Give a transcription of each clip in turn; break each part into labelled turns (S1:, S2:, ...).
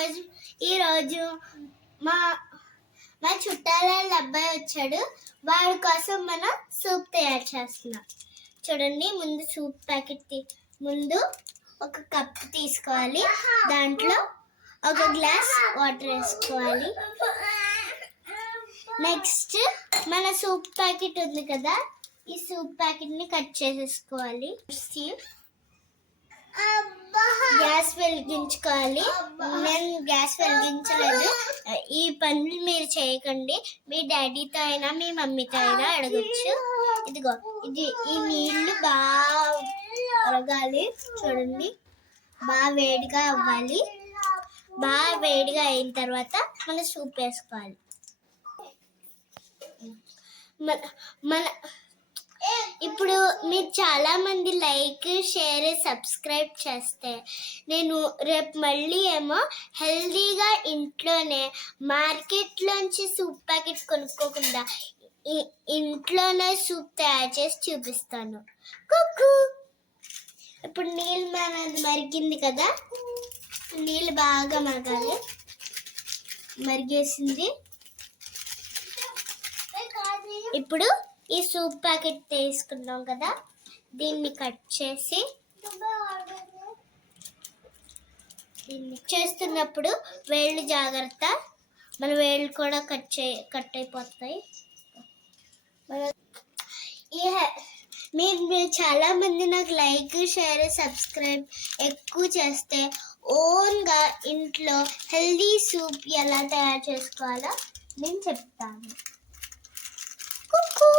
S1: ఈరోజు ఈరోజు మా మా చుట్టాల వాళ్ళ అబ్బాయి వచ్చాడు. వాడి కోసం మనం సూప్ తయారు చేస్తున్నాం. చూడండి ముందు సూప్ ప్యాకెట్ ముందు ఒక కప్ తీసుకోవాలి. దాంట్లో ఒక గ్లాస్ వాటర్ వేసుకోవాలి. నెక్స్ట్ మన సూప్ ప్యాకెట్ ఉంది కదా ఈ సూప్ ప్యాకెట్ని కట్ చేసేసుకోవాలి. గ్యాస్ వెలిగించుకోవాలి. నేను గ్యాస్ వెలిగించలేదు. ఈ పనులు మీరు చేయకండి. మీ డాడీతో అయినా మీ మమ్మీతో అయినా అడగచ్చు. ఇదిగో ఇది ఈ నీళ్ళు బాగా అరగాలి చూడండి. బాగా వేడిగా అవ్వాలి. బాగా వేడిగా అయిన తర్వాత మన సూప్ వేసుకోవాలి. మన మన ఇప్పుడు మీరు చాలా మంది లైక్ షేర్ సబ్స్క్రైబ్ చేస్తే నేను రేపు మళ్ళీ ఏమో హెల్దీగా ఇంట్లోనే మార్కెట్లోంచి సూప్ ప్యాకెట్ కొనుక్కోకుండా ఇంట్లోనే సూప్ తయారు చేసి చూపిస్తాను. కుక్కు! ఇప్పుడు నీళ్ళు మనది మరిగింది కదా? నీళ్ళు బాగా మరగాలి. మరిగేసింది. ఇప్పుడు ఈ సూప్ ప్యాకెట్ తీసుకున్నాం కదా దీన్ని కట్ చేసి దీన్ని చేస్తున్నప్పుడు వేళ్ళు జాగ్రత్త. మన వేళ్ళు కూడా కట్ చే కట్ అయిపోతాయి. ఈ మీరు మీరు చాలామంది నాకు లైక్ షేర్ సబ్స్క్రైబ్ ఎక్కువ చేస్తే ఓన్గా ఇంట్లో హెల్దీ సూప్ ఎలా తయారు చేసుకోవాలో నేను చెప్తాను కుక్కు.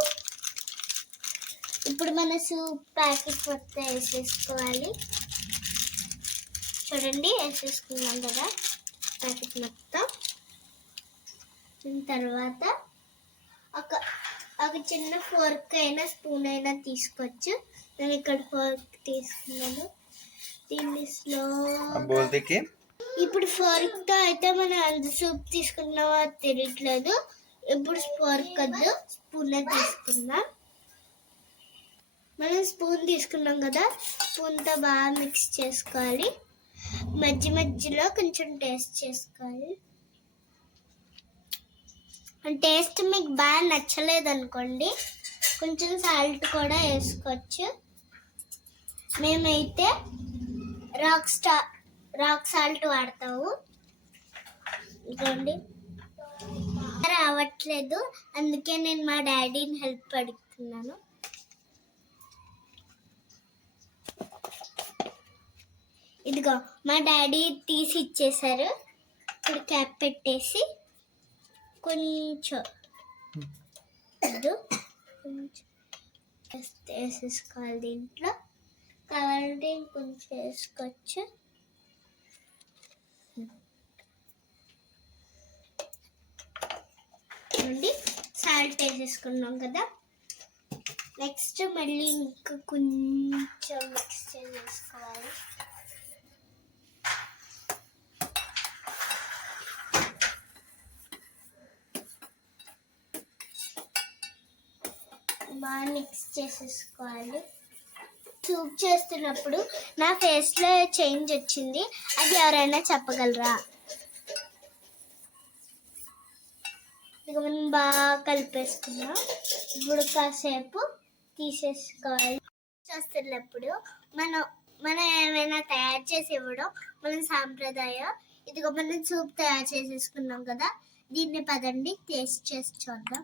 S1: ఇప్పుడు మన సూప్ ప్యాకెట్ మొత్తం వేసేసుకోవాలి. చూడండి వేసేసుకున్నాం కదా ప్యాకెట్ మొత్తం. తర్వాత ఒక ఒక చిన్న ఫోర్క్ అయినా స్పూన్ అయినా తీసుకోవచ్చు. నేను ఇక్కడ ఫోర్క్ తీసుకున్నాను. దీన్ని స్లో ఇప్పుడు ఫోర్క్తో అయితే మనం అంత సూప్ తీసుకున్నామో తెలియట్లేదు ఇప్పుడు ఫోర్క్ వద్దు స్పూన్ తీసుకున్నాం మనం స్పూన్ తీసుకున్నాం కదా స్పూన్తో బాగా మిక్స్ చేసుకోవాలి. మధ్య మధ్యలో కొంచెం టేస్ట్ చేసుకోవాలి. టేస్ట్ మీకు బాగా నచ్చలేదు అనుకోండి కొంచెం సాల్ట్ కూడా వేసుకోవచ్చు. మేమైతే రాక్ స్టా రాక్ సాల్ట్ వాడతాము. ఇదండి రావట్లేదు అందుకే నేను మా డాడీని హెల్ప్ అడుగుతున్నాను. ఇదిగో మా డాడీ తీసి ఇచ్చేసారు ఇప్పుడు క్యాప్ పెట్టేసి కొంచెం కొంచెం వేసేసుకోవాలి దీంట్లో. కావాలంటే ఇంకొంచెం వేసుకోవచ్చు. నుండి సాల్ట్ వేసేసుకున్నాం కదా. నెక్స్ట్ మళ్ళీ ఇంకా కొంచెం మిక్స్ చేసుకోవాలి బాగా మిక్స్ చేసేసుకోవాలి. సూప్ చేస్తున్నప్పుడు నా ఫేస్లో చేంజ్ వచ్చింది. అది ఎవరైనా చెప్పగలరా? ఇక మనం బాగా కలిపేసుకున్నాం ఇప్పుడు కాసేపు తీసేసుకోవాలి. చేస్తున్నప్పుడు మనం మనం ఏమైనా తయారు చేసి ఇవ్వడం మన సాంప్రదాయం ఇదిగో మనం సూప్ తయారు చేసేసుకున్నాం కదా దీన్ని పదండి టేస్ట్ చేసి చూద్దాం.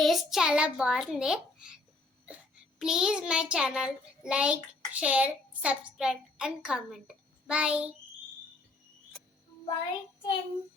S1: టేస్ట్ చాలా బాగుంది please my channel like share subscribe and comment bye bye ten bye